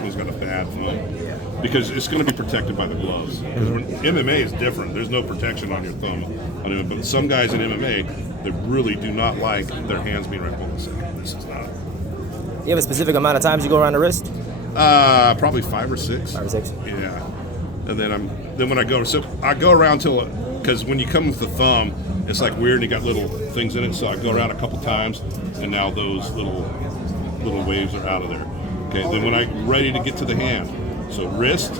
this one's got a bad thumb because it's going to be protected by the gloves. MMA is different. There's no protection on your thumb. But some guys in MMA, they really do not like their hands being right. Hold on a second. This is not. You have a specific amount of times you go around the wrist? Probably 5 or 6. 5 or 6. Yeah. And then when I go, so I go around till, because when you come with the thumb, it's like weird and you got little things in it. So I go around a couple times, and now those little waves are out of there. Okay. Then when I'm ready to get to the hand, so wrist,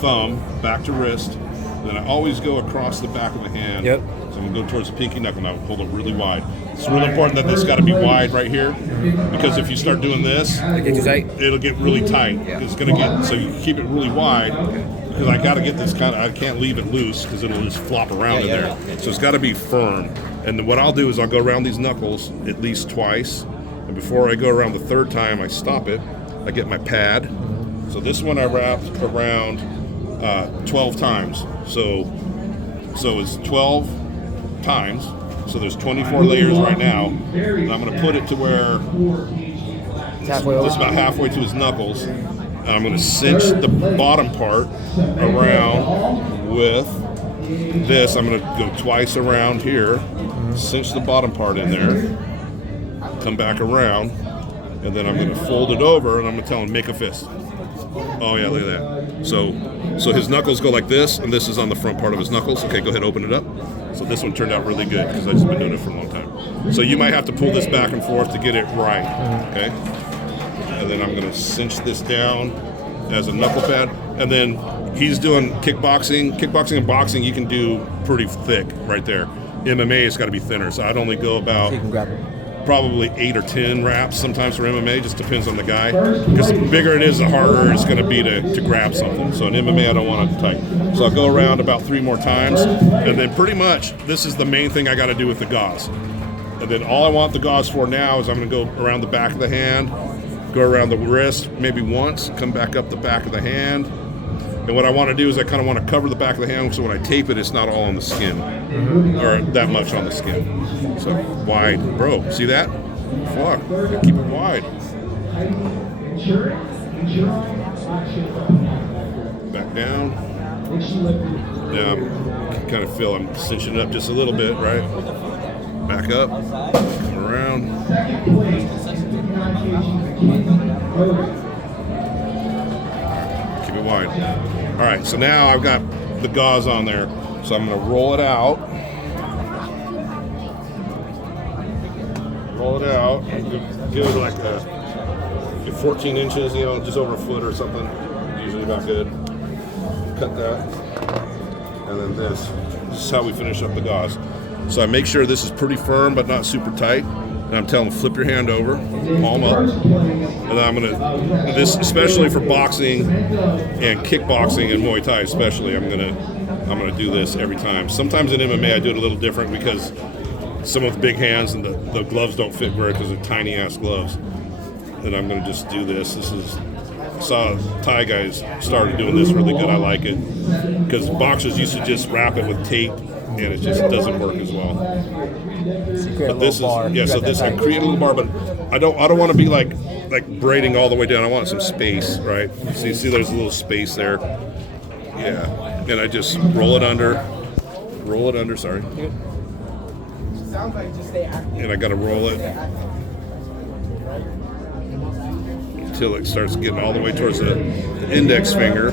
thumb, back to wrist. Then I always go across the back of the hand. Yep. So I'm gonna go towards the pinky knuckle now. Hold it really wide. It's really important that this got to be wide right here, because if you start doing this, it'll get really tight. It's gonna get, so you keep it really wide, because I got to get this I can't leave it loose because it'll just flop around in there. So it's got to be firm. And then what I'll do is I'll go around these knuckles at least twice, and before I go around the third time, I stop it. I get my pad. So this one I wrapped around 12 times. So it's 12 times. So there's 24 layers right now. And I'm going to put it to where it's about halfway to his knuckles. And I'm going to cinch the bottom part around with this. I'm going to go twice around here, cinch the bottom part in there, come back around, and then I'm going to fold it over, and I'm going to tell him, make a fist. Oh, yeah, look at that. So his knuckles go like this, and this is on the front part of his knuckles. Okay, go ahead, open it up. So this one turned out really good because I've just been doing it for a long time. So you might have to pull this back and forth to get it right, okay? And then I'm going to cinch this down as a knuckle pad. And then he's doing kickboxing. Kickboxing and boxing you can do pretty thick right there. MMA has got to be thinner. So I'd only go about probably 8 or 10 wraps sometimes for MMA. Just depends on the guy. Because the bigger it is, the harder it's going to be to grab something. So in MMA, I don't want it tight. So I'll go around about 3 more times. And then pretty much this is the main thing I got to do with the gauze. And then all I want the gauze for now is I'm going to go around the back of the hand, go around the wrist maybe once, come back up the back of the hand. And what I want to do is I kind of want to cover the back of the hand so when I tape it, it's not all on the skin, or that much on the skin. So wide. Bro, see that? Fuck. Keep it wide. Back down. Now I kind of feel I'm cinching it up just a little bit, right? Back up. Come around. Keep it wide. All right, so now I've got the gauze on there, so I'm going to roll it out. Roll it out. Give it like 14 inches, just over a foot or something. Usually about good. Cut that. And then this. This is how we finish up the gauze. So I make sure this is pretty firm but not super tight. And I'm telling them, flip your hand over, palm up. And then I'm going to, this especially for boxing and kickboxing and Muay Thai especially, I'm going to do this every time. Sometimes in MMA I do it a little different because some of the big hands and the gloves don't fit very because they're tiny ass gloves. And I'm going to just do this. I saw Thai guys started doing this really good. I like it because boxers used to just wrap it with tape and it just doesn't work as well. But this is so this I create a little bar, but I don't want to be like braiding all the way down. I want some space, right? See there's a little space there. Yeah, and I just roll it under. Sorry. And I got to roll it until it starts getting all the way towards the index finger.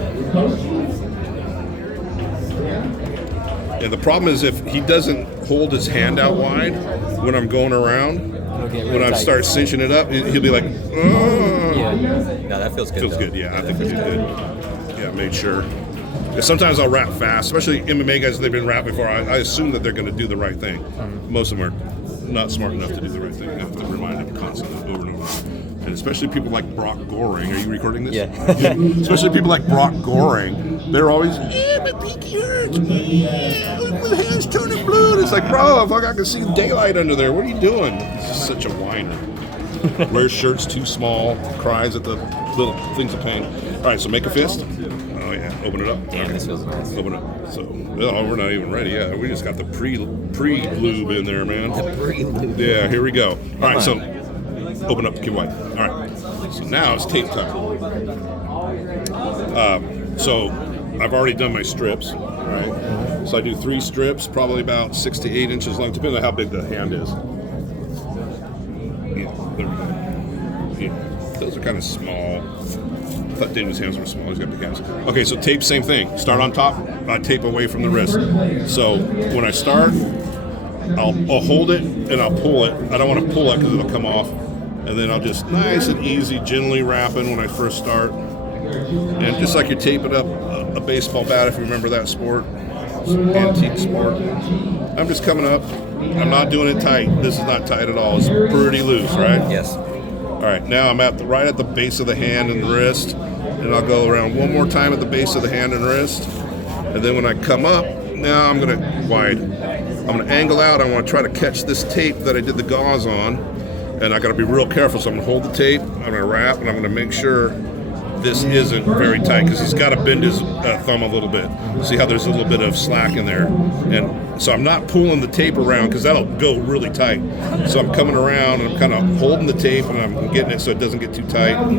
And the problem is if he doesn't hold his hand out wide when I'm going around, when I start cinching it up, he'll be like, oh. Yeah. No, that feels good. Feels good, yeah. I think I did good. Yeah, made sure. Yeah, sometimes I'll rap fast, especially MMA guys, they've been rapped before. I assume that they're going to do the right thing. Most of them are not smart enough to do the right thing. You have to remind them constantly over and over. And especially people like Brock Goring. Are you recording this? Yeah. Especially people like Brock Goring. They're always, my pinky hurts. My hand's turning blue. And it's like, bro, fuck, I can see daylight under there. What are you doing? It's just such a whiner. Wears shirts too small, cries at the little things of pain. All right, so make a fist. Oh, yeah. Open it up. Damn, this feels nice. Open it. So, we're not even ready. Yeah, we just got the pre-lube in there, man. The pre-lube. Yeah, here we go. All right, so open up, keep wide. All right. So now it's tape time. So I've already done my strips, right? So I do 3 strips, probably about 6 to 8 inches long, depending on how big the hand is. Yeah, there we go. Yeah, those are kind of small. I thought David's hands were small. He's got big hands. Okay, so tape, same thing. Start on top, tape away from the wrist. So when I start, I'll hold it and I'll pull it. I don't want to pull it because it'll come off. And then I'll just nice and easy, gently wrapping when I first start. And just like you're taping up a baseball bat, if you remember that sport, antique sport. I'm just coming up. I'm not doing it tight. This is not tight at all. It's pretty loose, right? Yes. All right, now I'm right at the base of the hand and the wrist, and I'll go around one more time at the base of the hand and wrist. And then when I come up, now I'm going to wide. I'm going to angle out. I want to try to catch this tape that I did the gauze on, and I got to be real careful. So I'm going to hold the tape, I'm going to wrap, and I'm going to make sure this isn't very tight because he's got to bend his thumb a little bit. See how there's a little bit of slack in there? And so I'm not pulling the tape around because that'll go really tight. So I'm coming around and I'm kind of holding the tape and I'm getting it so it doesn't get too tight. There we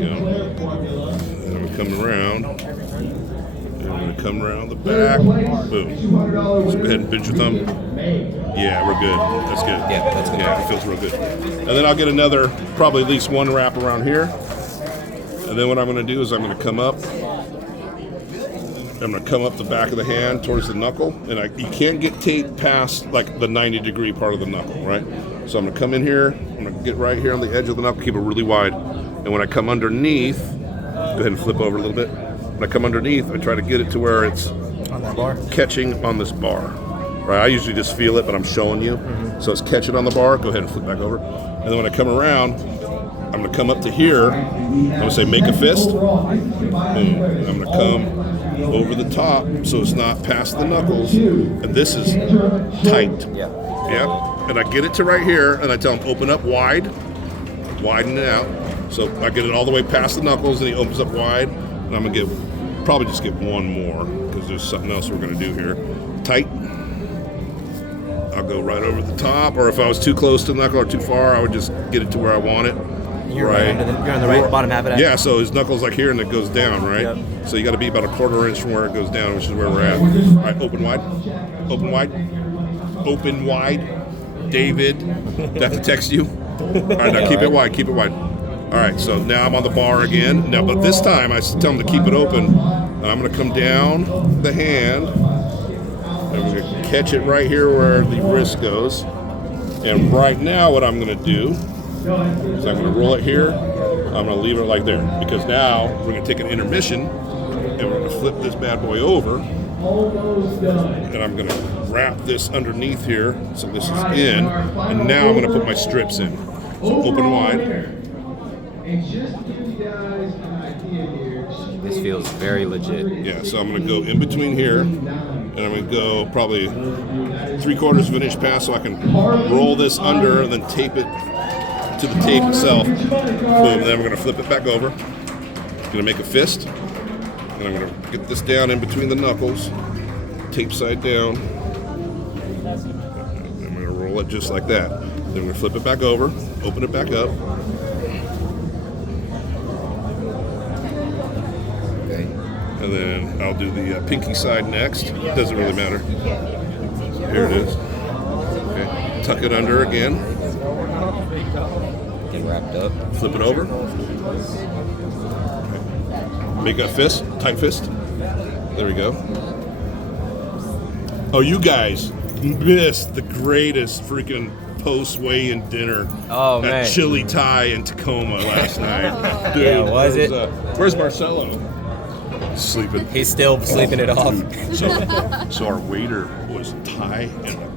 go. And I'm coming around. And I'm going to come around the back. Boom. So go ahead and pinch your thumb. Yeah, we're good. That's good. Yeah, that's good. Yeah, it feels real good. And then I'll get another, probably at least one wrap around here. And then what I'm going to do is I'm going to come up. I'm going to come up the back of the hand towards the knuckle. And you can't get tape past like the 90-degree part of the knuckle, right? So I'm going to come in here. I'm going to get right here on the edge of the knuckle, keep it really wide. And when I come underneath, go ahead and flip over a little bit. When I come underneath, I try to get it to where it's On that bar? catching on this bar. Right, I usually just feel it, but I'm showing you. So it's catching on the bar. Go ahead and flip back over. And then when I come around, I'm going to come up to here. I'm going to say make a fist. Boom. I'm going to come over the top so it's not past the knuckles. And this is tight. Yeah. Yeah. And I get it to right here, and I tell him open up wide. Widen it out. So I get it all the way past the knuckles, and he opens up wide. And I'm going to probably just get one more because there's something else we're going to do here. Tight. I'll go right over the top, or if I was too close to the knuckle or too far, I would just get it to where I want it. You're right. You're on the right bottom half of that. Yeah, so his knuckle's like here and it goes down, right? Yep. So you got to be about a quarter inch from where it goes down, which is where we're at. All right, open wide. Open wide. Open wide. David, do I have to text you? All right, now keep it wide. Keep it wide. All right, so now I'm on the bar again. Now, but this time I tell him to keep it open. And I'm going to come down the hand. I'm going to catch it right here where the wrist goes. And right now what I'm going to do is I'm going to roll it here. I'm going to leave it like there. Because now we're going to take an intermission and we're going to flip this bad boy over. And I'm going to wrap this underneath here so this is in. And now I'm going to put my strips in. So open wide. This feels very legit. Yeah, so I'm going to go in between here. And I'm going to go probably 3/4 of an inch past so I can roll this under and then tape it to the tape itself. Boom, and then we're going to flip it back over. I'm going to make a fist. And I'm going to get this down in between the knuckles. Tape side down. I'm going to roll it just like that. Then I'm going to flip it back over, open it back up. And then I'll do the pinky side next. Doesn't really matter. Here it is. Okay. Tuck it under again. Get wrapped up. Flip it over. Make a fist, tight fist. There we go. Oh, you guys missed the greatest freaking post-weigh-in dinner at Chili Thai in Tacoma last night. Dude, yeah, was it? Where's Marcelo? Sleeping. He's still sleeping it off. So our waiter was Thai and a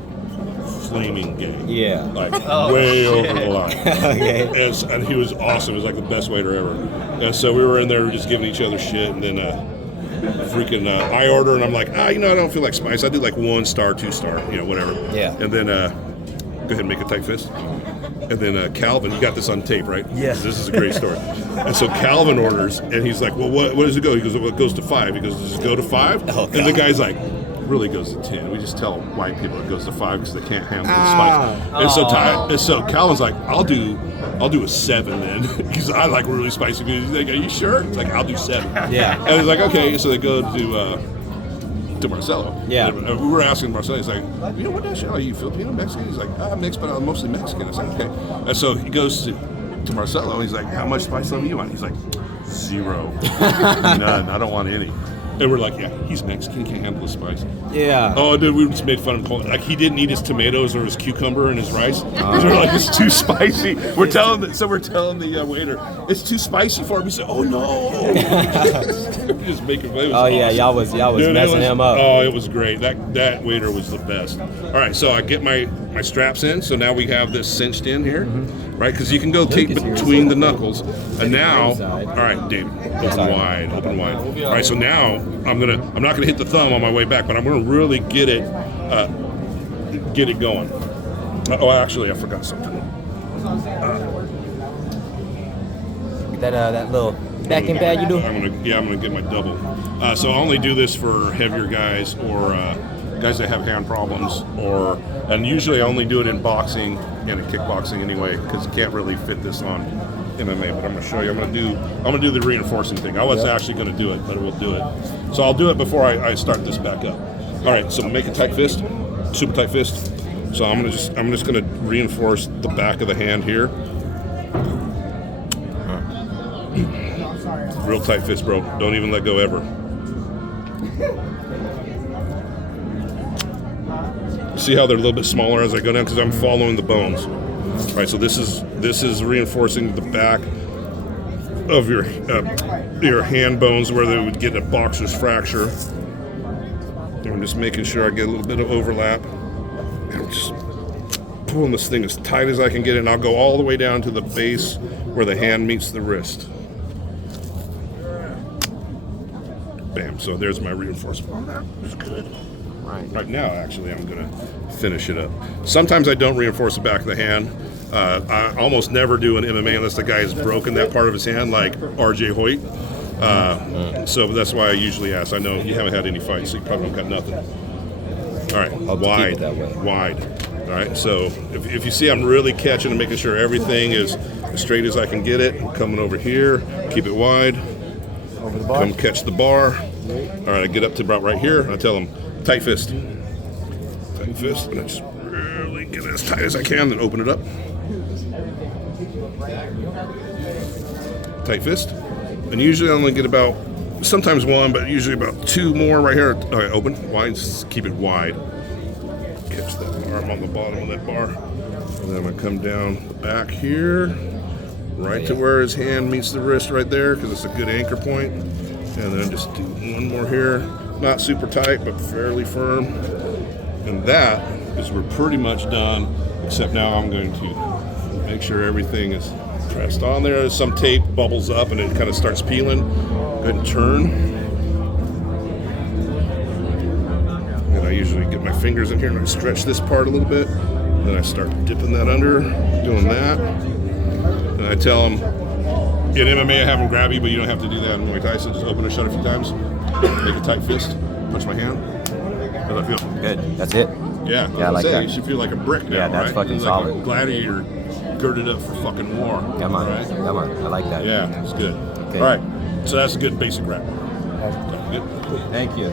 flaming gay. Yeah. Like way over the line. Okay. And he was awesome. He was like the best waiter ever. And so we were in there just giving each other shit. And then I order and I'm like, I don't feel like spice. I do like 1 star, 2 star, whatever. Yeah. And then go ahead and make a tight fist. And then Calvin, you got this on tape, right? Yes. This is a great story. And so Calvin orders, and he's like, well, what does it go? He goes, well, it goes to 5. He goes, does it go to 5? Oh, God. And the guy's like, really goes to 10. We just tell white people it goes to 5 because they can't handle the spice. And so Calvin's like, I'll do a 7 then because I like really spicy food. He's like, are you sure? It's like, I'll do 7. Yeah. And he's like, okay. So they go to Marcelo. Yeah. And we were asking Marcelo, he's like, what nationality are you, Filipino, Mexican? He's like, I'm mixed, but I'm mostly Mexican. I was like, okay. And so he goes to Marcelo, and he's like, how much spice level you want? He's like, 0. None. I don't want any. And we're like, yeah, he's Mexican, he can't handle the spice. Yeah. Oh, dude, we just made fun of him. Like, he didn't eat his tomatoes or his cucumber and his rice. We're like, it's too spicy. We're telling the waiter, it's too spicy for him. He said, oh no. We just make it. Oh yeah, y'all was Dude, messing him up. Oh, it was great. That waiter was the best. All right, so I get my straps in. So now we have this cinched in here, right? Because you can go take between the knuckles. And now, all right, David, open wide. All right, so now I'm not gonna hit the thumb on my way back, but I'm gonna really get it going. Oh, actually, I forgot something. That little backing pad you do? I'm gonna get my double. So I only do this for heavier guys or guys that have hand problems, and usually I only do it in boxing and in kickboxing anyway, because you can't really fit this on MMA. But I'm gonna show you. I'm gonna do the reinforcing thing. I was actually gonna do it, but we'll do it. So I'll do it before I start this back up. All right. So make a tight fist, super tight fist. So I'm just gonna reinforce the back of the hand here. Real tight fist, bro. Don't even let go ever. See how they're a little bit smaller as I go down because I'm following the bones. All right, so this is reinforcing the back of your hand bones where they would get a boxer's fracture. And I'm just making sure I get a little bit of overlap. And I'm just pulling this thing as tight as I can get it, and I'll go all the way down to the base where the hand meets the wrist. Bam, so there's my reinforcement. That's good. Right now, actually, I'm going to finish it up. Sometimes I don't reinforce the back of the hand. I almost never do an MMA unless the guy has broken that part of his hand, like RJ Hoyt. So that's why I usually ask. I know you haven't had any fights, so you probably don't got nothing. All right, wide. All right, so if you see I'm really catching and making sure everything is as straight as I can get it, I'm coming over here, keep it wide. Over the bar. Come catch the bar. All right, I get up to about right here, and I tell them, tight fist. Tight fist, and I just really get it as tight as I can, then open it up. Tight fist. And usually I only get about, sometimes 1, but usually about 2 more right here. All right, open, wide, keep it wide. Catch that arm on the bottom of that bar. And then I'm gonna come down the back here, right to where his hand meets the wrist right there, because it's a good anchor point. And then just do 1 more here. Not super tight, but fairly firm. And that is, we're pretty much done, except now I'm going to make sure everything is pressed on there. Some tape bubbles up and it kind of starts peeling. Go ahead and turn. And I usually get my fingers in here and I stretch this part a little bit. Then I start dipping that under, doing that. And I tell them, in MMA I have them grab you, but you don't have to do that in Muay Thai, so just open and shut a few times. Make a tight fist, punch my hand. How does that feel? Good. That's it. Yeah, I like that. You should feel like a brick now, Yeah, that's right? fucking Like solid. a gladiator girded up for fucking war. Come on. Right? Come on. I like that. Yeah, it's good. Okay. All right, so that's a good basic wrap. Good. Thank you.